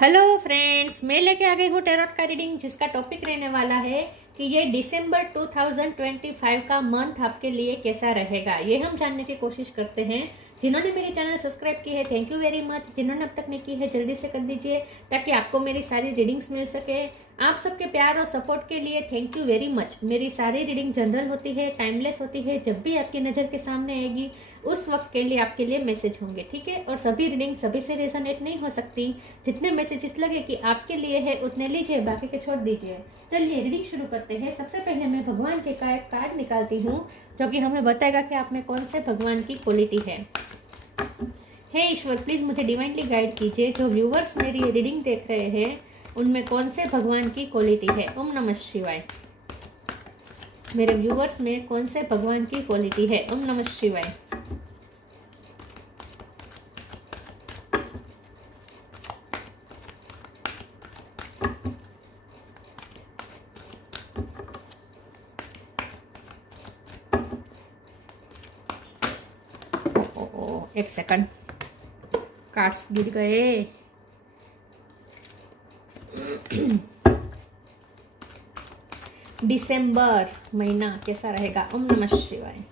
Hello friends, मैं लेके आ गई हूँ टैरोट का रीडिंग, जिसका टॉपिक रहने वाला है कि ये दिसंबर 2025 का मंथ आपके लिए कैसा रहेगा। ये हम जानने की कोशिश करते हैं। जिन्होंने मेरे चैनल सब्सक्राइब की है, थैंक यू वेरी मच। जिन्होंने अब तक नहीं की है, जल्दी से कर दीजिए ताकि आपको मेरी सारी रीडिंग्स मिल सके। आप सबके प्यार और सपोर्ट के लिए थैंक यू वेरी मच। मेरी सारी रीडिंग जनरल होती है, टाइमलेस होती है। जब भी आपकी नज़र के सामने आएगी उस वक्त के लिए आपके लिए मैसेज होंगे, ठीक है। और सभी रीडिंग सभी से रेजोनेट नहीं हो सकती। जितने मैसेजेस लगे कि आपके लिए है उतने लीजिए, बाकी के छोड़ दीजिए। चलिए रीडिंग शुरू करते हैं। सबसे पहले मैं भगवान जी का एक कार्ड निकालती हूँ जो कि हमें बताएगा कि आप में कौन से भगवान की क्वालिटी है। हे ईश्वर, प्लीज मुझे डिवाइनली गाइड कीजिए। जो व्यूवर्स मेरी रीडिंग देख रहे हैं उनमें कौन से भगवान की क्वालिटी है। ओम नमः शिवाय। मेरे व्यूवर्स में कौन से भगवान की क्वालिटी है। ओम नमः शिवाय। एक सेकंड, कार्ड्स गिर गए। दिसंबर महीना कैसा रहेगा। ओम नमः शिवाय।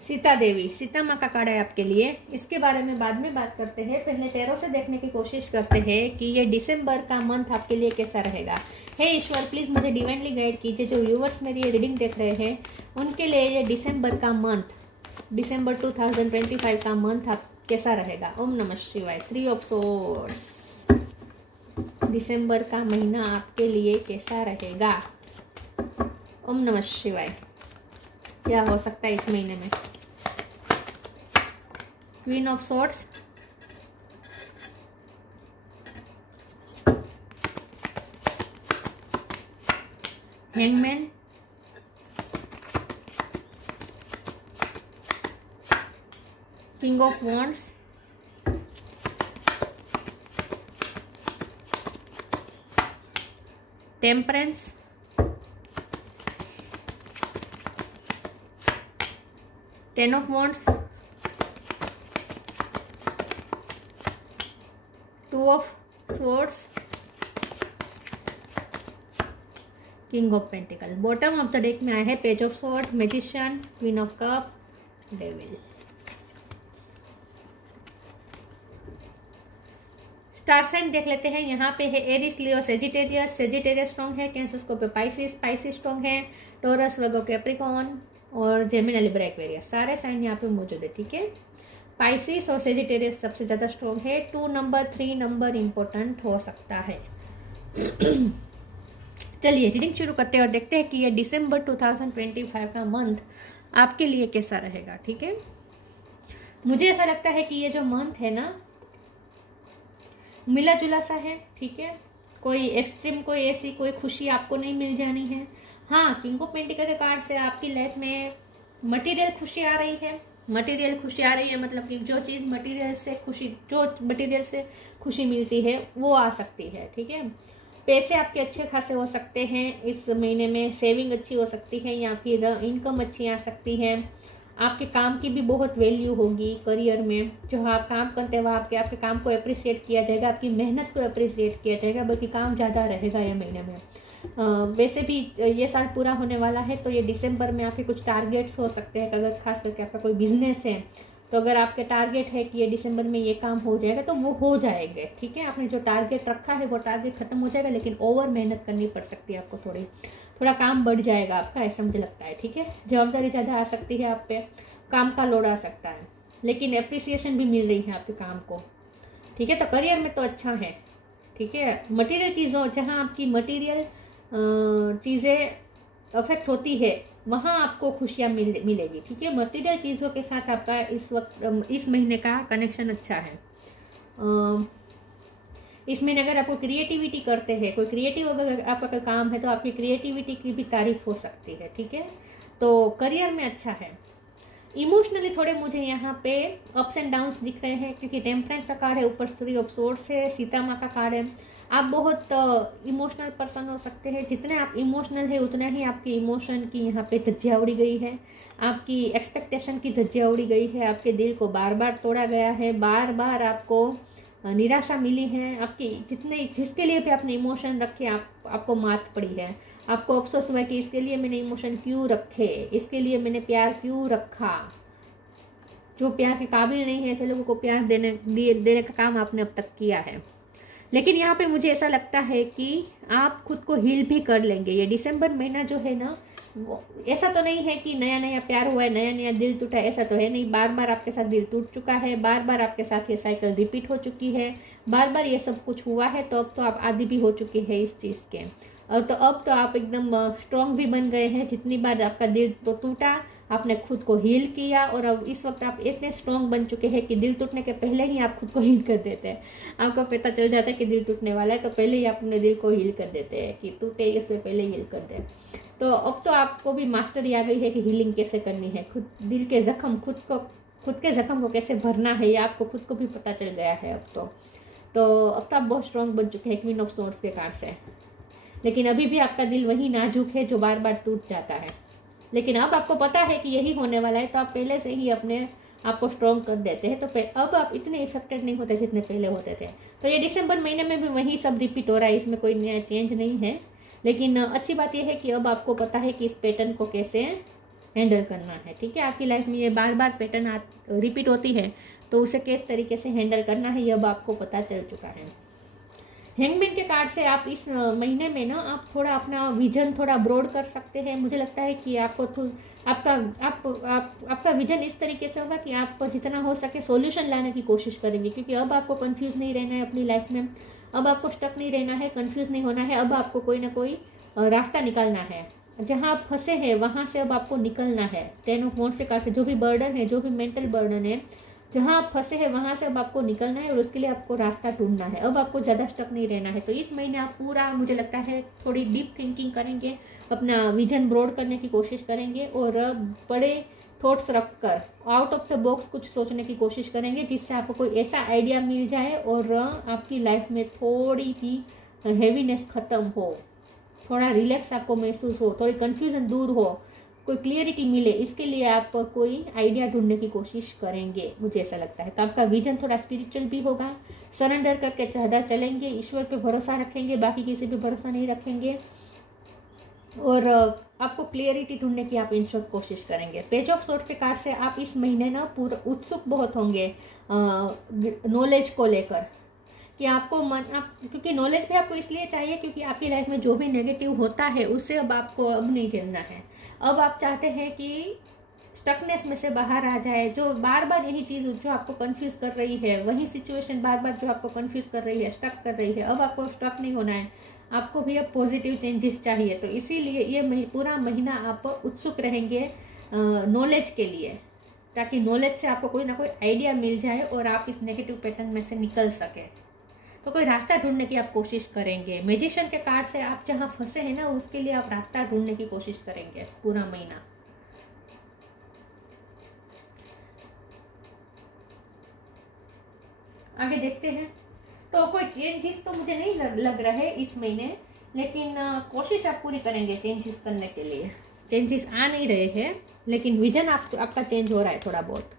सीता देवी, सीता माँ का कार्ड है आपके लिए। इसके बारे में बाद में बात करते हैं। पहले टैरो से देखने की कोशिश करते हैं कि ये दिसंबर का मंथ आपके लिए कैसा रहेगा। हे ईश्वर, प्लीज मुझे डिवाइनली गाइड कीजिए। जो व्यूवर्स मेरी रीडिंग देख रहे हैं उनके लिए ये दिसंबर का मंथ, दिसंबर 2025 का मंथ आप कैसा रहेगा। ओम नमः शिवाय। 3 ऑफ सोर्ड्स। दिसंबर का महीना आपके लिए कैसा रहेगा। ओम नमः शिवाय। क्या हो सकता है इस महीने में। Queen of swords, hangman, king of wands, temperance, ten of wands, 2 of swords, king of pentacle. Bottom of the deck में आया है page of sword, magician, queen of cup, devil. Star sign देख लेते हैं। यहाँ पे है Aries, Leo, Sagittarius. Sagittarius strong है। Cancer, Scorpio, Pisces. Pisces strong है। टोरस, वर्गो, कैप्रिकॉर्न और जेमिनी, लिब्रा, एक्वेरियस। सारे साइन यहाँ पे मौजूद है, ठीक है। पाइसिस और सेजिटेरियस सबसे ज्यादा स्ट्रॉन्ग है। 2 नंबर 3 नंबर इंपॉर्टेंट हो सकता है। चलिए रीडिंग शुरू करते हैं और देखते हैं कि ये दिसंबर 2025 का मंथ आपके लिए कैसा रहेगा, ठीक है। मुझे ऐसा लगता है कि ये जो मंथ है ना, मिला जुला सा है, ठीक है। कोई एक्सट्रीम, कोई ऐसी कोई खुशी आपको नहीं मिल जानी है। हाँ, किंग ऑफ पेंटिकल के कार्ड से आपकी लाइफ में मटेरियल खुशी आ रही है। मटेरियल खुशी आ रही है मतलब कि जो चीज मटेरियल से खुशी मिलती है वो आ सकती है, ठीक है। पैसे आपके अच्छे खासे हो सकते हैं इस महीने में। सेविंग अच्छी हो सकती है या फिर इनकम अच्छी आ सकती है। आपके काम की भी बहुत वैल्यू होगी करियर में। जो आप काम करते हैं वहाँ आपके काम को अप्रिशिएट किया जाएगा, आपकी मेहनत को अप्रिशिएट किया जाएगा, बल्कि काम ज़्यादा रहेगा ये महीने में। वैसे भी ये साल पूरा होने वाला है तो ये दिसंबर में आपके कुछ टारगेट्स हो सकते हैं। अगर खास करके आपका कोई बिजनेस है तो अगर आपके टारगेट है कि ये दिसंबर में ये काम हो जाएगा तो वो हो जाएंगे, ठीक है। आपने जो टारगेट रखा है वो टारगेट खत्म हो जाएगा, लेकिन ओवर मेहनत करनी पड़ सकती है आपको। थोड़ा काम बढ़ जाएगा आपका, ऐसा मुझे लगता है, ठीक है। जवाबदारी ज़्यादा आ सकती है आप पे, काम का लोड आ सकता है, लेकिन अप्रिसिएशन भी मिल रही है आपके काम को, ठीक है। तो करियर में तो अच्छा है, ठीक है। मटेरियल चीज़ों, जहाँ आपकी मटेरियल चीज़ें अफेक्ट होती है वहाँ आपको खुशियाँ मिलेगी, ठीक है। मटेरियल चीज़ों के साथ आपका इस वक्त इस महीने का कनेक्शन अच्छा है। इस महीने अगर आपको क्रिएटिविटी करते हैं, कोई क्रिएटिव अगर आपका कोई काम है तो आपकी क्रिएटिविटी की भी तारीफ हो सकती है, ठीक है। तो करियर में अच्छा है। इमोशनली थोड़े मुझे यहाँ पे अप्स एंड डाउन्स दिख रहे हैं, क्योंकि टेम्परेंस का कार्ड है, ऊपर 3 ऑफ सोर्ड्स है, सीता माँ का कार्ड है। आप बहुत इमोशनल पर्सन हो सकते हैं। जितने आप इमोशनल है उतना ही आपकी इमोशन की यहाँ पे धज्जियाँ उड़ी गई है, आपकी एक्सपेक्टेशन की धज्जियाँ उड़ी गई है, आपके दिल को बार बार तोड़ा गया है, बार बार आपको निराशा मिली है, आपकी जिसके लिए भी आपने इमोशन रखे आपको मात पड़ी है। आपको अफसोस हुआ कि इसके लिए मैंने इमोशन क्यों रखे, इसके लिए मैंने प्यार क्यों रखा। जो प्यार के काबिल नहीं है ऐसे लोगों को प्यार देने का काम आपने अब तक किया है। लेकिन यहाँ पे मुझे ऐसा लगता है कि आप खुद को हील भी कर लेंगे। ये दिसंबर महीना जो है ना, वो ऐसा तो नहीं है कि नया नया प्यार हुआ है, नया नया दिल टूटा है, ऐसा तो है नहीं। बार बार आपके साथ दिल टूट चुका है, बार बार आपके साथ ये साइकिल रिपीट हो चुकी है, बार बार ये सब कुछ हुआ है। तो अब तो आप आदी भी हो चुके हैं इस चीज़ के। अब तो आप एकदम स्ट्रांग भी बन गए हैं। जितनी बार आपका दिल तो टूटा, आपने खुद को हील किया, और अब इस वक्त आप इतने स्ट्रांग बन चुके हैं कि दिल टूटने के पहले ही आप खुद को हील कर देते हैं। आपको पता चल जाता है कि दिल टूटने वाला है तो पहले ही आप अपने दिल को हील कर देते हैं कि टूटे इससे पहले हील कर दे। तो अब तो आपको भी मास्टरी आ गई है कि हीलिंग कैसे करनी है। खुद दिल के जख्म खुद के जख्म को कैसे भरना है, ये आपको खुद को भी पता चल गया है अब तो अब तो आप बहुत स्ट्रांग बन चुके हैं क्वीन ऑफ सोर्ड्स के कार्ड से। लेकिन अभी भी आपका दिल वही नाजुक है जो बार बार टूट जाता है। लेकिन अब आपको पता है कि यही होने वाला है, तो आप पहले से ही अपने आपको स्ट्रॉन्ग कर देते हैं। तो अब आप इतने इफेक्टेड नहीं होते जितने पहले होते थे। तो ये दिसंबर महीने में भी वही सब रिपीट हो रहा है, इसमें कोई नया चेंज नहीं है। लेकिन अच्छी बात यह है कि अब आपको पता है कि इस पैटर्न को कैसे हैंडल करना है। ठीक है, आपकी लाइफ में ये बार बार पैटर्न रिपीट होती है, तो उसे किस तरीके से हैंडल करना है ये अब आपको पता चल चुका है। हैंगमैन के कार्ड से आप इस महीने में ना आप थोड़ा अपना विजन थोड़ा ब्रॉड कर सकते हैं। मुझे लगता है कि आपको आपका विजन इस तरीके से होगा कि आप जितना हो सके सॉल्यूशन लाने की कोशिश करेंगे, क्योंकि अब आपको कंफ्यूज नहीं रहना है अपनी लाइफ में। अब आपको स्टक नहीं रहना है, कंफ्यूज नहीं होना है। अब आपको कोई ना कोई रास्ता निकालना है। जहाँ आप फंसे हैं वहाँ से अब आपको निकलना है। 10 ऑफ वॉन्ड्स के कार्ड से जो भी बर्डन है, जो भी मेंटल बर्डन है, जहाँ आप फंसे हैं वहाँ से अब आपको निकलना है और उसके लिए आपको रास्ता ढूंढना है। अब आपको ज़्यादा स्टक नहीं रहना है। तो इस महीने आप पूरा, मुझे लगता है, थोड़ी डीप थिंकिंग करेंगे, अपना विजन ब्रॉड करने की कोशिश करेंगे और बड़े थॉट्स रखकर आउट ऑफ द बॉक्स कुछ सोचने की कोशिश करेंगे, जिससे आपको कोई ऐसा आइडिया मिल जाए और आपकी लाइफ में थोड़ी भी हैवीनेस ख़त्म हो, थोड़ा रिलैक्स आपको महसूस हो, थोड़ी कन्फ्यूज़न दूर हो, कोई क्लियरिटी मिले। इसके लिए आप कोई आइडिया ढूंढने की कोशिश करेंगे, मुझे ऐसा लगता है। तो आपका विजन थोड़ा स्पिरिचुअल भी होगा, सरेंडर करके ज़्यादा चलेंगे, ईश्वर पे भरोसा रखेंगे, बाकी किसी पे भरोसा नहीं रखेंगे, और आपको क्लियरिटी ढूंढने की आप इन शॉर्ट कोशिश करेंगे। पेज ऑफ सोर्ड्स के कार्ड से आप इस महीने ना पूरा उत्सुक बहुत होंगे नॉलेज को लेकर, कि आपको क्योंकि नॉलेज भी आपको इसलिए चाहिए क्योंकि आपकी लाइफ में जो भी नेगेटिव होता है उससे अब आपको नहीं झेलना है। अब आप चाहते हैं कि स्टकनेस में से बाहर आ जाए। जो बार बार यही चीज़ जो आपको कंफ्यूज कर रही है, वही सिचुएशन बार बार जो आपको कंफ्यूज कर रही है, स्टक कर रही है, अब आपको स्टक नहीं होना है। आपको भी अब पॉजिटिव चेंजेस चाहिए। तो इसीलिए ये पूरा महीना आप उत्सुक रहेंगे नॉलेज के लिए, ताकि नॉलेज से आपको कोई ना कोई आइडिया मिल जाए और आप इस नेगेटिव पैटर्न में से निकल सके। तो कोई रास्ता ढूंढने की आप कोशिश करेंगे। मैजिशियन के कार्ड से आप जहां फंसे हैं ना, उसके लिए आप रास्ता ढूंढने की कोशिश करेंगे पूरा महीना। आगे देखते हैं। तो कोई चेंजेस तो मुझे नहीं लग रहा है इस महीने, लेकिन कोशिश आप पूरी करेंगे चेंजेस करने के लिए। चेंजेस आ नहीं रहे हैं, लेकिन विजन आपका चेंज हो रहा है थोड़ा बहुत।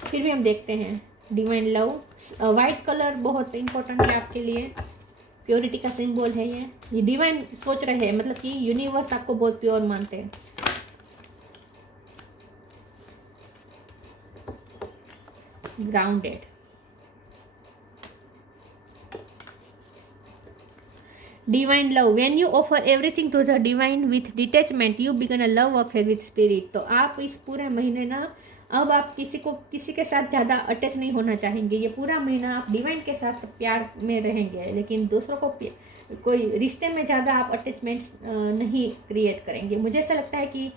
फिर भी हम देखते हैं। डिवाइन लव, वाइट कलर बहुत इंपॉर्टेंट है आपके लिए, प्योरिटी का सिंबल है ये डिवाइन सोच रहे हैं, मतलब कि यूनिवर्स आपको बहुत प्योर मानते हैं। Grounded, divine love, when you offer everything to the divine with detachment you begin a love affair with spirit. तो आप इस पूरे महीने ना अब आप किसी के साथ ज़्यादा अटैच नहीं होना चाहेंगे। ये पूरा महीना आप डिवाइन के साथ प्यार में रहेंगे, लेकिन दूसरों को कोई रिश्ते में ज़्यादा आप अटैचमेंट्स नहीं क्रिएट करेंगे। मुझे ऐसा लगता है कि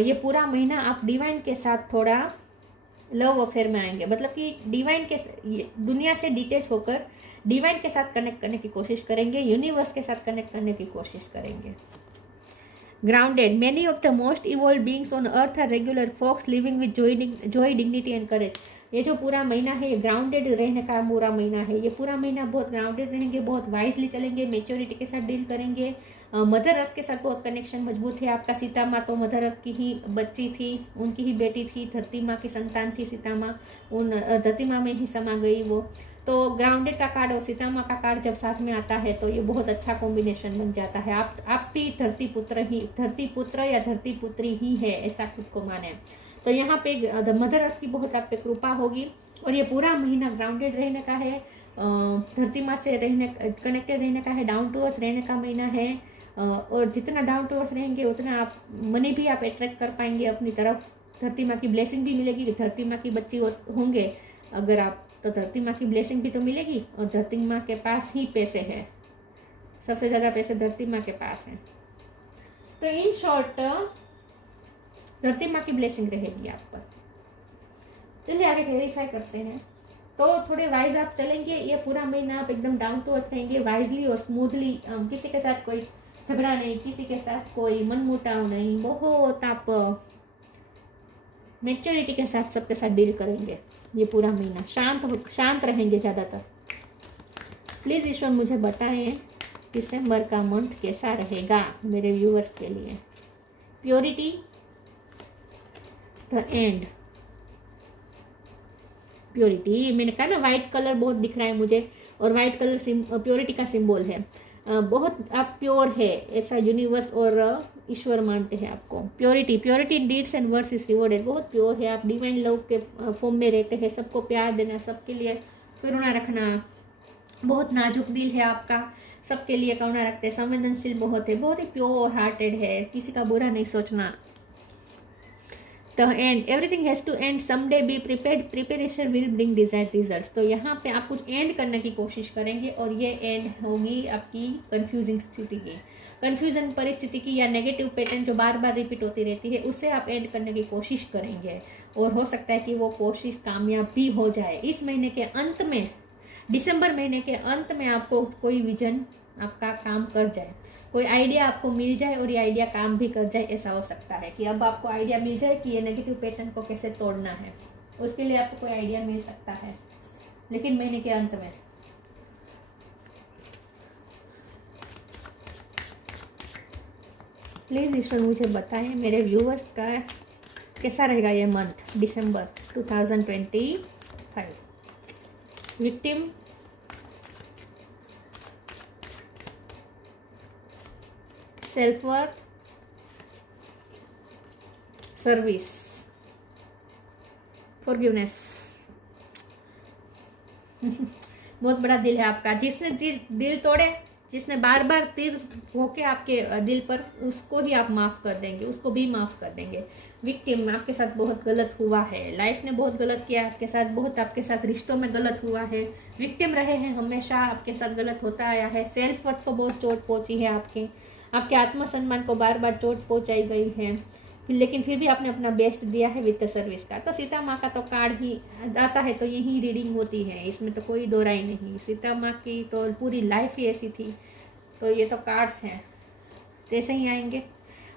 ये पूरा महीना आप डिवाइन के साथ थोड़ा लव अफेयर में आएंगे, मतलब कि डिवाइन के दुनिया से डिटेच होकर डिवाइन के साथ कनेक्ट करने की कोशिश करेंगे, यूनिवर्स के साथ कनेक्ट करने की कोशिश करेंगे। Grounded, many of the most evolve beings on earth are regular folks living with joy, dignity and courage. ये जो पूरा महीना है ये ग्राउंडेड रहने का पूरा महीना है। ये पूरा महीना बहुत ग्राउंडेड रहेंगे, बहुत वाइजली चलेंगे, मेच्योरिटी के साथ डील करेंगे। मदर अर्थ के साथ बहुत कनेक्शन मजबूत है आपका। सीता माँ तो मदर अर्थ की ही बच्ची थी, उनकी ही बेटी थी, धरती माँ की संतान थी सीता माँ, उन धरती माँ में ही समा गई वो। तो ग्राउंडेड का कार्ड और सीता माँ का कार्ड जब साथ में आता है तो ये बहुत अच्छा कॉम्बिनेशन बन जाता है। आप भी धरती पुत्र या धरती पुत्री ही है, ऐसा खुद को माने। तो यहाँ पे मदर अर्थ की बहुत आप पे कृपा होगी और ये पूरा महीना ग्राउंडेड रहने का है, धरती माँ से कनेक्टेड रहने का है, डाउन टू अर्थ रहने का महीना है। और जितना डाउन टू अर्थ रहेंगे उतना आप मनी भी आप अट्रैक्ट कर पाएंगे अपनी तरफ। धरती माँ की ब्लेसिंग भी मिलेगी, धरती माँ की बच्ची होंगे अगर आप, तो धरती माँ की ब्लेसिंग भी तो मिलेगी। और धरती माँ के पास ही पैसे हैं, सबसे ज़्यादा पैसे धरती माँ के पास हैं। तो इन शॉर्ट धरती माँ की ब्लेसिंग रहेगी आप पर। चलिए आगे क्लेरिफाई करते हैं। तो थोड़े वाइज आप चलेंगे, ये पूरा महीना आप एकदम डाउन टू अर्थ रहेंगे, वाइजली और स्मूथली, किसी के साथ कोई झगड़ा नहीं, किसी के साथ कोई मनमुटाव नहीं, बहुत आप मैच्योरिटी के साथ सबके साथ डील करेंगे। ये पूरा महीना शांत रहेंगे ज़्यादातर। प्लीज़ ईश्वर मुझे बताएं दिसंबर का मंथ कैसा रहेगा मेरे व्यूअर्स के लिए। Purity, the end. प्योरिटी मैंने कहा ना, वाइट कलर बहुत दिख रहा है मुझे, और वाइट कलर प्योरिटी का सिंबल है। बहुत आप प्योर है ऐसा यूनिवर्स और ईश्वर मानते हैं आपको। Purity in deeds and words is rewarded. बहुत प्योर है आप, डिवाइन लव के फॉर्म में रहते हैं, सबको प्यार देना, सबके लिए करुणा रखना, बहुत नाजुक दिल है आपका, सबके लिए करुणा रखते हैं, संवेदनशील बहुत है, बहुत ही प्योर हार्टेड है, किसी का बुरा नहीं सोचना। The end, everything has to end someday, be prepared, preparation will bring desired results. तो यहाँ पे आप कुछ एंड करने की कोशिश करेंगे और ये एंड होगी आपकी कंफ्यूजिंग स्थिति की, कंफ्यूजन परिस्थिति की, या नेगेटिव पैटर्न जो बार बार रिपीट होती रहती है उससे आप एंड करने की कोशिश करेंगे। और हो सकता है कि वो कोशिश कामयाब भी हो जाए। इस महीने के अंत में, दिसंबर महीने के अंत में आपको कोई विजन आपका काम कर जाए, कोई आइडिया आपको मिल जाए और ये आइडिया काम भी कर जाए। ऐसा हो सकता है कि अब आपको आइडिया मिल जाए कि ये नेगेटिव पैटर्न को कैसे तोड़ना है, उसके लिए आपको कोई आइडिया मिल सकता है, लेकिन महीने के अंत में। प्लीज़ ईश्वर मुझे बताएं मेरे व्यूअर्स का कैसा रहेगा ये मंथ दिसंबर 2025। Victim, self worth, service, forgiveness. बहुत बड़ा दिल है आपका। जिसने दिल तोड़े, जिसने बार बार तीर होके आपके दिल पर, उसको ही आप माफ कर देंगे, उसको भी माफ कर देंगे। विक्टिम, आपके साथ बहुत गलत हुआ है, लाइफ ने बहुत गलत किया आपके साथ, बहुत आपके साथ रिश्तों में गलत हुआ है, विक्टिम रहे हैं, हमेशा आपके साथ गलत होता आया है। सेल्फ वर्थ को बहुत चोट पहुंची है, आपके आत्मसम्मान को बार बार चोट पहुंचाई गई है, लेकिन फिर भी आपने अपना बेस्ट दिया है विद सर्विस का। तो सीता माँ का तो कार्ड ही आता है तो यही रीडिंग होती है, इसमें तो कोई दो राय नहीं। सीता माँ की तो पूरी लाइफ ही ऐसी थी, तो ये तो कार्ड्स हैं, जैसे ही आएंगे।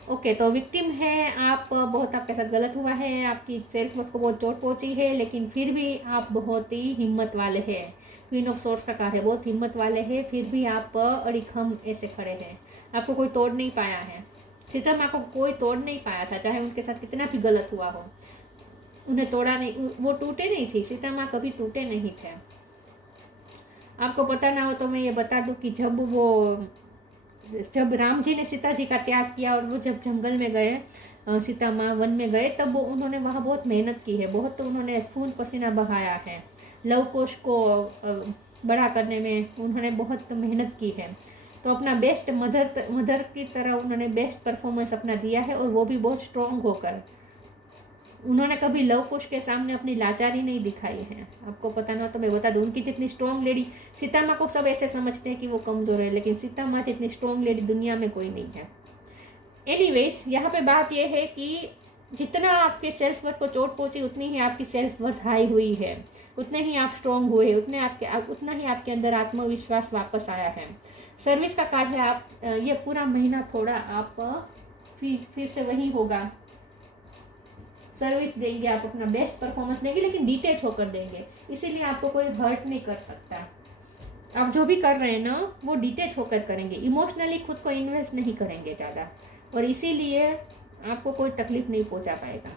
ओके, तो विक्टिम है आप, बहुत आपके साथ गलत हुआ है, आपकी सेल्फ वर्थ को बहुत चोट पहुंची है, लेकिन फिर भी आप बहुत ही हिम्मत वाले हैं। क्वीन ऑफ सोर्ड्स का कार्ड है, बहुत हिम्मत वाले हैं, फिर भी आप अड़िखम ऐसे खड़े हैं, आपको कोई तोड़ नहीं पाया है। सीता माँ को कोई तोड़ नहीं पाया था, चाहे उनके साथ कितना भी गलत हुआ हो, उन्हें तोड़ा नहीं, वो टूटे नहीं थी, सीता माँ कभी टूटे नहीं थे। आपको पता ना हो तो मैं ये बता दूं कि जब राम जी ने सीता जी का त्याग किया और वो जब जंगल में गए, सीता माँ वन में गए, तब वो उन्होंने वहाँ बहुत मेहनत की है, बहुत तो उन्होंने खून पसीना बहाया है, लव कोश को बड़ा करने में उन्होंने बहुत मेहनत की है। तो अपना बेस्ट मदर की तरह उन्होंने बेस्ट परफॉर्मेंस अपना दिया है, और वो भी बहुत स्ट्रॉन्ग होकर। उन्होंने कभी लव कुश के सामने अपनी लाचारी नहीं दिखाई है। आपको पता ना तो मैं बता दूं, उनकी जितनी स्ट्रॉन्ग लेडी, सीता माँ को सब ऐसे समझते हैं कि वो कमजोर है, लेकिन सीता माँ जितनी स्ट्रॉन्ग लेडी दुनिया में कोई नहीं है। एनीवेज, यहाँ पे बात यह है कि जितना आपके सेल्फ वर्थ को चोट पहुंची, उतनी ही आपकी सेल्फ वर्थ हाई हुई है, उतने ही आप स्ट्रॉन्ग हुए, उतना ही आपके अंदर आत्मविश्वास वापस आया है। सर्विस का कार्ड है। आप ये पूरा महीना थोड़ा आप फिर से वही होगा, सर्विस देंगे, आप अपना बेस्ट परफॉर्मेंस देंगे, लेकिन डिटेच होकर देंगे, इसीलिए आपको कोई हर्ट नहीं कर सकता। आप जो भी कर रहे हैं ना वो डिटेच होकर करेंगे, इमोशनली खुद को इन्वेस्ट नहीं करेंगे ज़्यादा, और इसीलिए आपको कोई तकलीफ नहीं पहुंचा पाएगा।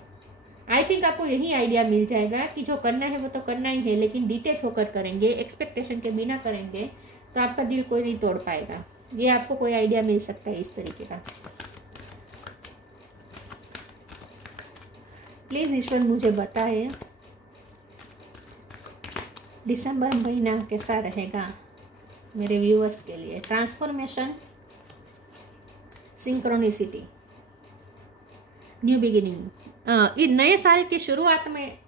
आई थिंक आपको यही आइडिया मिल जाएगा कि जो करना है वो तो करना ही है, लेकिन डिटेच होकर करेंगे, एक्सपेक्टेशन के बिना करेंगे तो आपका दिल कोई नहीं तोड़ पाएगा। ये आपको कोई आइडिया मिल सकता है इस तरीके का। प्लीज़ ईश्वर मुझे बताए दिसंबर महीना कैसा रहेगा मेरे व्यूअर्स के लिए। Transformation, synchronicity, new beginning. ये नए साल की शुरुआत में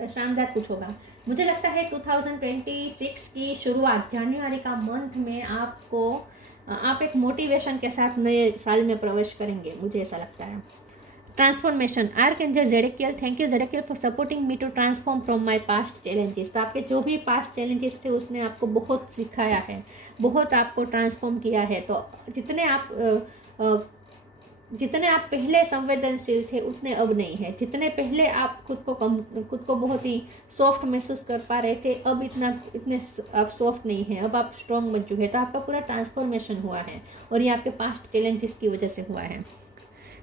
शानदार कुछ होगा। मुझे लगता है 2026 की शुरुआत जनवरी का मंथ में आप एक मोटिवेशन के साथ नए साल में प्रवेश करेंगे, मुझे ऐसा लगता है। Transformation, archangel Jedekiel, thank you Jedekiel for supporting me to transform from my past challenges. तो आपके जो भी पास्ट चैलेंजेस थे उसने आपको बहुत सिखाया है, बहुत आपको ट्रांसफॉर्म किया है। तो जितने आप पहले संवेदनशील थे उतने अब नहीं है। जितने पहले आप खुद को बहुत ही सॉफ्ट महसूस कर पा रहे थे, अब इतने आप सॉफ्ट नहीं है, अब आप स्ट्रॉन्ग बन चुके हैं। तो आपका पूरा ट्रांसफॉर्मेशन हुआ है और ये आपके पास्ट चैलेंजेस की वजह से हुआ है।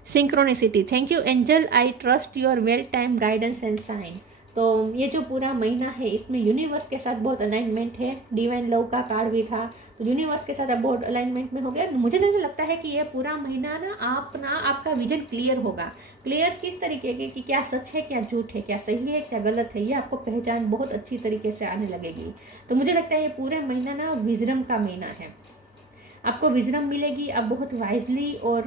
Synchronicity, thank you angel, I trust your well time guidance and sign. तो ये जो पूरा महीना है इसमें यूनिवर्स के साथ बहुत अलाइनमेंट है। डिवाइन लव का कार्ड भी था, तो यूनिवर्स के साथ आप बहुत अलाइनमेंट में हो गया। मुझे नहीं लगता है कि ये पूरा महीना आपका विजन क्लियर होगा। क्लियर किस तरीके के कि क्या सच है, क्या झूठ है, क्या सही है, क्या गलत है, ये आपको पहचान बहुत अच्छी तरीके से आने लगेगी। तो मुझे लगता है ये पूरे महीना ना विजडम का महीना है। आपको विजडम मिलेगी, आप बहुत वाइजली और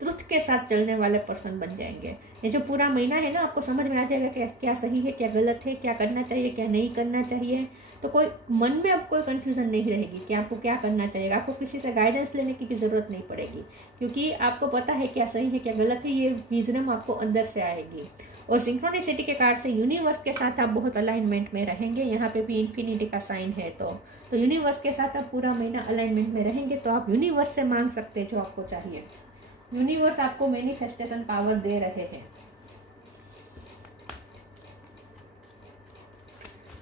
ट्रुथ के साथ चलने वाले पर्सन बन जाएंगे। ये जो पूरा महीना है ना आपको समझ में आ जाएगा कि क्या सही है, क्या गलत है, क्या करना चाहिए, क्या नहीं करना चाहिए। तो कोई मन में अब कोई कंफ्यूजन नहीं रहेगी कि आपको क्या करना चाहिए। आपको किसी से गाइडेंस लेने की भी ज़रूरत नहीं पड़ेगी, क्योंकि आपको पता है क्या सही है, क्या गलत है। ये विजडम आपको अंदर से आएगी। और सिंक्रोनिसिटी के कार्ड से यूनिवर्स के साथ आप बहुत अलाइनमेंट में रहेंगे। यहाँ पे भी इन्फिनिटी का साइन है, तो यूनिवर्स के साथ आप पूरा महीना अलाइनमेंट में रहेंगे। तो आप यूनिवर्स से मांग सकते हैं जो आपको चाहिए। यूनिवर्स आपको मैनिफेस्टेशन पावर दे रहे हैं।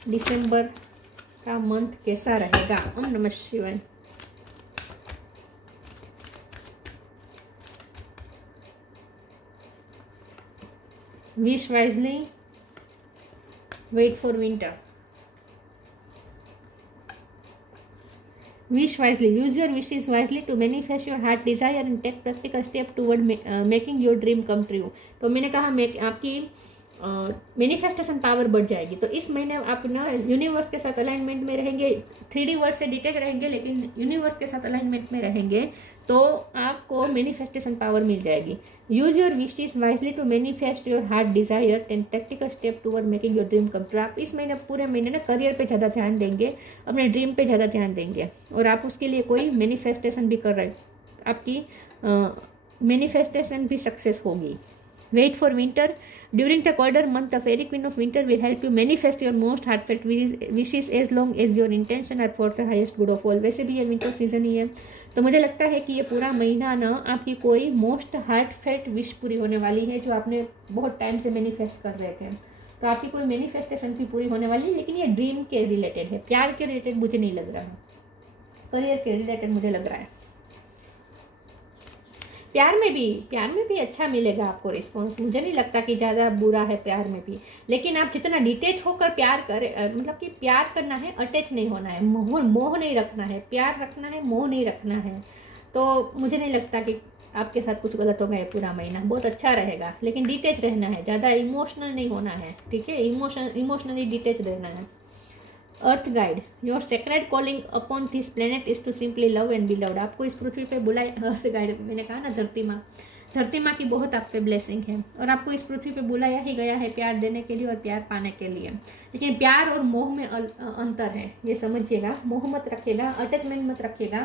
दिसंबर का मंथ कैसा रहेगा? ओम नमः शिवाय। Wish wisely, wait for winter. Wish wisely. Use your wishes wisely to manifest your heart desire and take practical step toward making your dream come true. तो मैंने कहा आपकी मैनिफेस्टेशन पावर बढ़ जाएगी। तो इस महीने आप ना यूनिवर्स के साथ अलाइनमेंट में रहेंगे। 3D वर्ड से डिटेच रहेंगे, लेकिन यूनिवर्स के साथ अलाइनमेंट में रहेंगे तो आपको मैनिफेस्टेशन पावर मिल जाएगी। Use your wishes wisely to manifest your heart desire and practical step toward making your dream come true. आप इस महीने पूरे महीने ना करियर पे ज़्यादा ध्यान देंगे, अपने ड्रीम पे ज़्यादा ध्यान देंगे, और आप उसके लिए कोई मैनिफेस्टेशन भी कर रहे हैं, आपकी मैनिफेस्टेशन भी सक्सेस होगी। Wait for winter. During the colder month, the fairy queen of winter will help you manifest your most heartfelt wishes as long as your intention are for the highest good of all. वैसे भी ये winter season ही है, तो मुझे लगता है कि ये पूरा महीना ना आपकी कोई मोस्ट हार्टफेल्ट विश पूरी होने वाली है जो आपने बहुत टाइम से मैनिफेस्ट कर रहे थे। तो आपकी कोई मैनिफेस्टेशन भी पूरी होने वाली है, लेकिन ये ड्रीम के रिलेटेड है, प्यार के रिलेटेड मुझे नहीं लग रहा है, करियर के रिलेटेड मुझे लग रहा है। प्यार में भी अच्छा मिलेगा आपको रिस्पॉन्स। मुझे नहीं लगता कि ज़्यादा बुरा है प्यार में भी, लेकिन आप जितना डिटेच होकर प्यार करें, मतलब कि प्यार करना है, अटैच नहीं होना है, मोह नहीं रखना है, प्यार रखना है, मोह नहीं रखना है। तो मुझे नहीं लगता कि आपके साथ कुछ गलत होगा। ये पूरा महीना बहुत अच्छा रहेगा, लेकिन डिटेच रहना है, ज़्यादा इमोशनल नहीं होना है, ठीक है? इमोशनली डिटेच रहना है। Earth guide, your sacred calling upon this planet is to simply love and be loved. आपको इस पृथ्वी पे बुलाए, अर्थ गाइड मैंने कहा ना, धरती माँ की बहुत आप पे ब्लेसिंग है, और आपको इस पृथ्वी पे बुलाया ही गया है प्यार देने के लिए और प्यार पाने के लिए। लेकिन प्यार और मोह में अंतर है, ये समझिएगा। मोह मत रखिएगा, अटैचमेंट मत रखिएगा,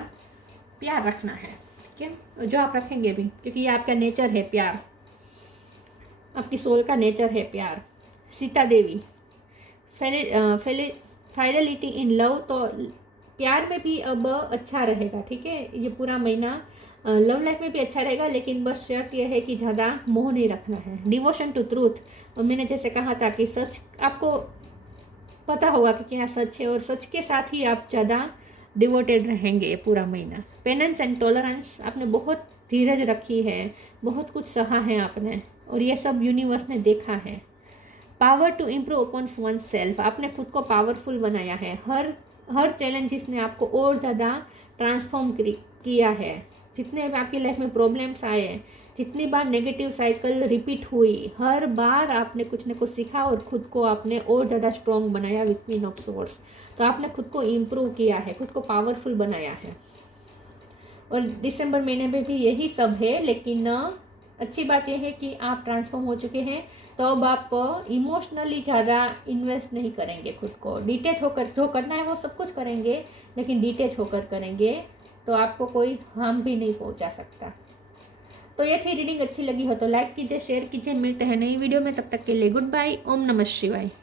प्यार रखना है, ठीक है? जो आप रखेंगे भी, क्योंकि ये आपका नेचर है प्यार, आपकी सोल का नेचर है प्यार। Sita Devi, finality in love, तो प्यार में भी अब अच्छा रहेगा, ठीक है? ये पूरा महीना लव लाइफ में भी अच्छा रहेगा, लेकिन बस शर्त यह है कि ज़्यादा मोह नहीं रखना है। डिवोशन टू ट्रूथ, और मैंने जैसे कहा था कि सच आपको पता होगा कि क्या सच है, और सच के साथ ही आप ज़्यादा डिवोटेड रहेंगे पूरा महीना। पेनेंस एंड टॉलरेंस, आपने बहुत धीरज रखी है, बहुत कुछ सहा है आपने, और ये सब यूनिवर्स ने देखा है। Power to improve upon oneself, आपने खुद को पावरफुल बनाया है। हर चैलेंजेस ने आपको और ज़्यादा ट्रांसफॉर्म किया है। जितने भी आपकी लाइफ में प्रॉब्लम्स आए, जितनी बार नेगेटिव साइकिल रिपीट हुई, हर बार आपने कुछ न कुछ सीखा और खुद को आपने और ज़्यादा स्ट्रॉन्ग बनाया विथ क्वीन ऑफ स्वॉर्ड्स। तो आपने खुद को इम्प्रूव किया है, खुद को पावरफुल बनाया है। और दिसंबर महीने में भी यही सब है, लेकिन अच्छी बात यह है कि आप ट्रांसफॉर्म हो चुके हैं, तो अब आप इमोशनली ज़्यादा इन्वेस्ट नहीं करेंगे खुद को। डिटेच होकर जो करना है वो सब कुछ करेंगे, लेकिन डिटेच होकर करेंगे, तो आपको कोई हार्म भी नहीं पहुंचा सकता। तो ये थी रीडिंग। अच्छी लगी हो तो लाइक कीजिए, शेयर कीजिए। मिलते हैं नई वीडियो में, तब तक के लिए गुड बाय। ओम नमः शिवाय।